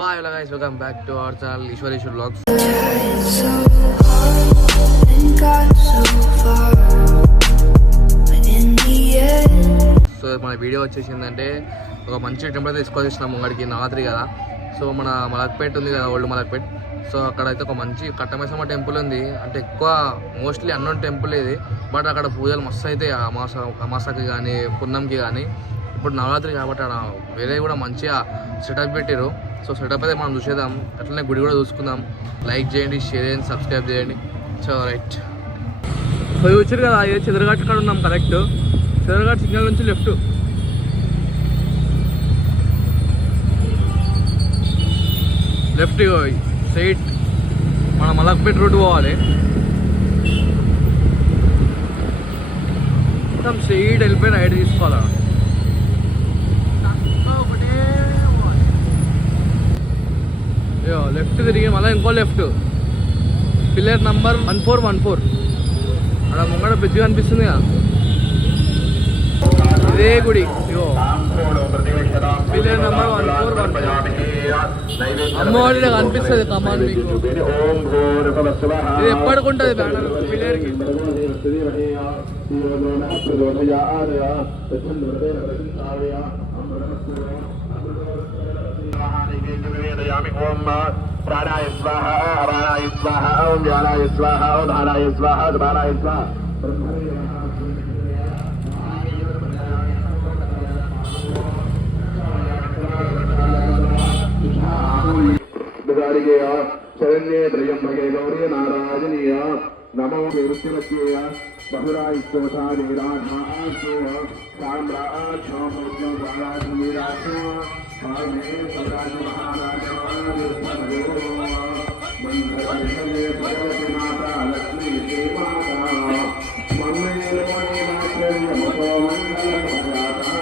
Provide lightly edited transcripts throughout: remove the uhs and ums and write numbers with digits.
Hi hello guys, welcome back to our channel Ishwar Vlogs. So మన video వచ్చేసిందంటే ఒక మంచి temple అయితే తీసుకొచ్చేసినాం ముంగడికి నవరాత్రి కదా. సో మన మలక్పేట్ ఉంది కదా, ఓల్డ్ మలక్పేట్. సో అక్కడైతే ఒక మంచి కట్టమైసమ్మ టెంపుల్ ఉంది. అంటే ఎక్కువ మోస్ట్లీ అన్నోన్ టెంపుల్ ఇది, బట్ అక్కడ పూజలు మస్తు అవుతాయి అమాసకి కానీ పున్నంకి కానీ. ఇప్పుడు నవరాత్రి కాబట్టి అక్కడ వేరే కూడా మంచిగా సెటప్ పెట్టారు. సో సెటప్ అయితే మనం చూసేద్దాం, అట్లనే గుడి కూడా చూసుకుందాం. లైక్ చేయండి, షేర్ చేయండి, సబ్స్క్రైబ్ చేయండి. సో రైట్, సో వచ్చారు కదా, ఇది చెదరఘాట్ కాడ ఉన్నాం. కరెక్ట్ చెదరఘాట్ సిగ్నల్ నుంచి లెఫ్ట్. లెఫ్ట్ స్ట్రైట్ మన మలక్పేట్ రోడ్ పోవాలి. మొత్తం స్ట్రైట్ వెళ్ళిపోయి రైట్ తీసుకోవాలా. లెఫ్ట్ తిరిగి మళ్ళీ ఇంకో లెఫ్ట్, పిల్లర్ నంబర్ 1414. అక్కడ ముంగడ బ్రిడ్జ్ కనిపిస్తుంది కదా, ఇదే గుడి. ఇగో పిల్లర్ నంబర్ 1414. అమ్మవాడిలో కనిపిస్తుంది కమాన్ మీకు. ఇది ఎప్పటికుంటుంది బ్యానర్ పిల్లర్కి. ओम प्राणाय स्वाहा अपानाय स्वाहा ओम ज्ञानाय स्वाहा ओम धानाय स्वाहा धानाय स्वाहा बिगाड़िगे शरण्ये त्र्यंबके गौरी नारायणीय नमो विरुचिरच्येय बहुराय स्तोषादि राधासो साम्राज्यो भोज्यो राधासो भारमे सदाज महाराज मंगलमये भगवती माता लक्ष्मी श्री माता मंगलमये मातृमतो मंगलमयाता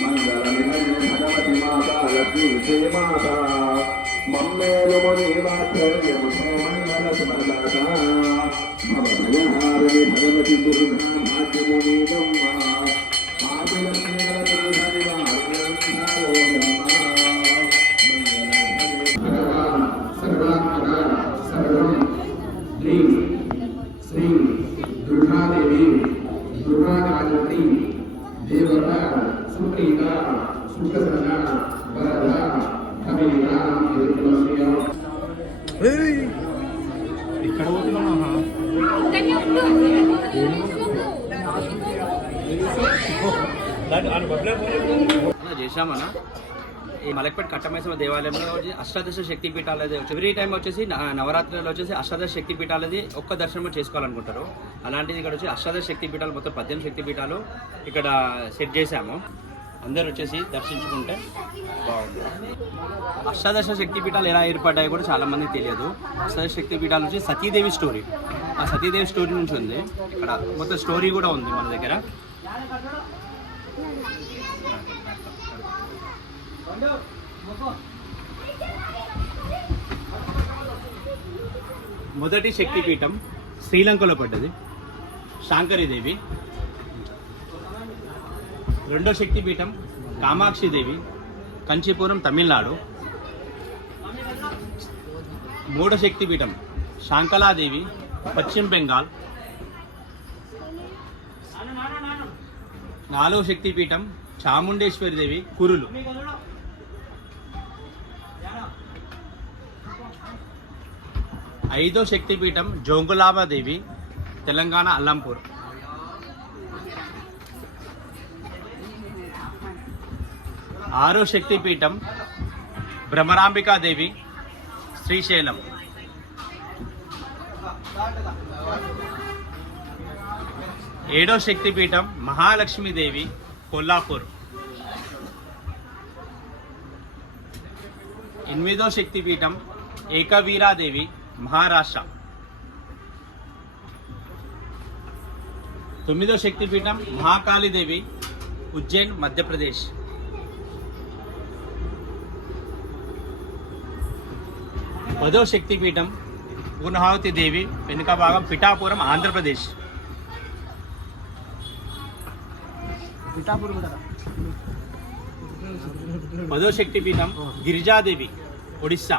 मंगलमये भगवती माता लक्ष्मी श्री माता मंगलमये मातृमतो मंगलमयाता भवभयहारिणी भगवती दुर्गा भाग्यमुनीनम्मा చేశామన్న ఈ మలక్పేట్ కట్టమైసమ్మ దేవాలయంలో అష్టాదశ శక్తి పీఠాలది ఎవ్రీ టైం వచ్చేసి నవరాత్రులలో వచ్చేసి అష్టాదశ శక్తి పీఠాలది ఒక్క దర్శనం చేసుకోవాలనుకుంటారు. అలాంటిది ఇక్కడ వచ్చి అష్టాదశ శక్తి పీఠాలు మొత్తం 18 శక్తి పీఠాలు ఇక్కడ సెట్ చేశాము. అందరూ వచ్చేసి దర్శించుకుంటే బాగుంటుంది. అష్టాదశ శక్తి పీఠాలు ఎలా ఏర్పడ్డాయో కూడా చాలా మందికి తెలియదు. అష్టాదశ శక్తి పీఠాలు వచ్చి సతీదేవి స్టోరీ, ఆ సతీదేవి స్టోరీ నుంచి ఉంది. ఇక్కడ మొత్తం స్టోరీ కూడా ఉంది మన దగ్గర. మొదటి శక్తిపీఠం శ్రీలంకలో పడ్డది, శాంకరీదేవి. రెండో శక్తిపీఠం కామాక్షిదేవి, కంచీపురం, తమిళనాడు. మూడో శక్తిపీఠం శాంకలాదేవి, పశ్చిమ బెంగాల్. నాలుగో శక్తిపీఠం చాముండేశ్వరిదేవి, కురులు. ఐదో శక్తిపీఠం జోంగులాబాదేవి, తెలంగాణ, అల్లంపూర్. ఆరో శక్తిపీఠం భ్రమరాంబికాదేవి, శ్రీశైలం. ఏడో శక్తిపీఠం మహాలక్ష్మీదేవి, కొల్లాపూర్. ఎనిమిదో శక్తిపీఠం ఏకవీరాదేవి, మహారాష్ట్ర. తొమ్మిదో శక్తిపీఠం మహాకాళీదేవి, ఉజ్జయిన్, మధ్యప్రదేశ్. 10వ శక్తిపీఠం గుణహావతి దేవి, వెనుక భాగం పిఠాపురం, ఆంధ్రప్రదేశ్. పిఠాపురం 10వ శక్తిపీఠం గిరిజాదేవి, ఒడిస్సా.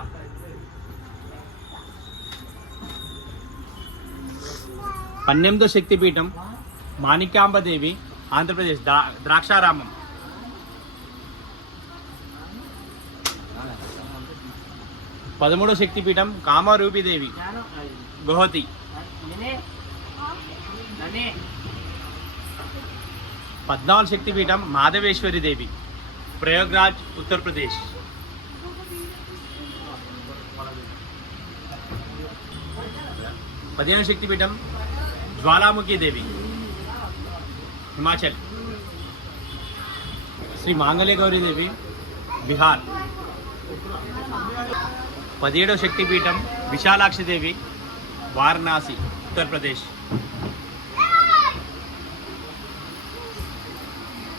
పన్నెందో శక్తిపీఠం మాణిక్యాంబదేవి, ఆంధ్రప్రదేశ్, ద్రాక్షారామం. 13వ శక్తిపీఠం కామరూపిదేవి, గోహతి. 14వ శక్తిపీఠం మాధవేశ్వరి దేవి, ప్రయాగ్రాజ్, ఉత్తరప్రదేశ్. 15వ శక్తిపీఠం జ్వాలాముఖి దేవి, హిమాచల్. శ్రీ మాంగళ్య గౌరీ దేవి, బీహార్. 17వ శక్తిపీఠం విశాలాక్షి దేవి, వారణాసి, ఉత్తరప్రదేశ్.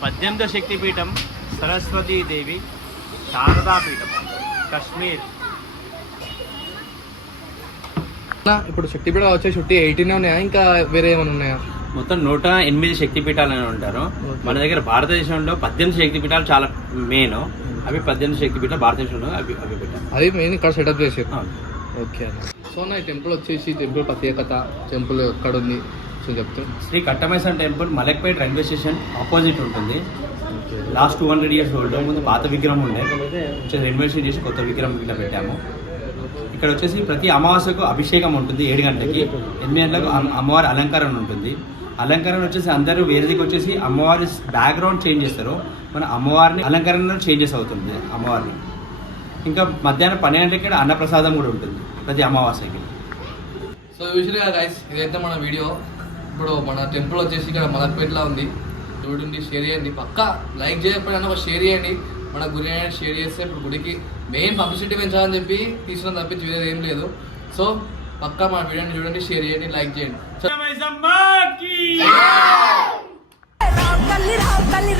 18వ శక్తిపీఠం సరస్వతీ దేవి, శారదాపీఠం, కశ్మీర్. ఇప్పుడు శక్తిపీఠాలు వచ్చే చుట్టూ 18 ఉన్నాయా, ఇంకా వేరే ఏమైనా ఉన్నాయా? మొత్తం 108 శక్తిపీఠాలు అని ఉంటారు. మన దగ్గర భారతదేశంలో 18 శక్తిపీఠాలు చాలా మెయిన్. అవి 18 శక్తిపీఠాలు భారతదేశంలో అవి పెట్టారు. అది మెయిన్ ఇక్కడ సెటప్ చేసారు. ఓకే. సో నా టెంపుల్ వచ్చేసి టెంపుల్ ప్రత్యేకత, టెంపుల్ ఎక్కడ ఉంది సో చెప్తాను. Shri Kattamaisamma temple Malakpet railway station opposite ఉంటుంది. Last 200 years old. ముందు పాత విగ్రహం ఉండే, రెనోవేషన్ చేసి కొత్త విగ్రహం ఇట్లా పెట్టాము. ఇక్కడ వచ్చేసి ప్రతి అమావాస్యకు అభిషేకం ఉంటుంది 7 గంటలకి. 8 గంటలకు అమ్మవారి అలంకరణ ఉంటుంది. అలంకరణ వచ్చేసి అందరూ వేరేదికి వచ్చేసి అమ్మవారి బ్యాక్గ్రౌండ్ చేంజ్ చేస్తారు, మన అమ్మవారిని అలంకరణ చేంజెస్ అవుతుంది అమ్మవారిని. ఇంకా మధ్యాహ్నం 12 గంటలకి ఇక్కడ అన్నప్రసాదం కూడా ఉంటుంది ప్రతి అమావాస్యకి. సో చూసిరా గైస్, ఇదైతే మన వీడియో. ఇప్పుడు మన టెంపుల్ వచ్చేసి ఇక్కడ మలక్పేటలో ఉంది. చూడండి, షేర్ చేయండి, పక్కా లైక్ చేయకపోయినా ఒక షేర్ చేయండి. మన గురి అనేది షేర్ చేస్తే ఇప్పుడు గుడికి మెయిన్ పబ్లిసిటీ పెంచాలని చెప్పి తీసుకుని తప్పించి వేరేది ఏం లేదు. సో పక్కా మన వీడియోని చూడండి, షేర్ చేయండి, లైక్ చేయండి. రావు తల్లి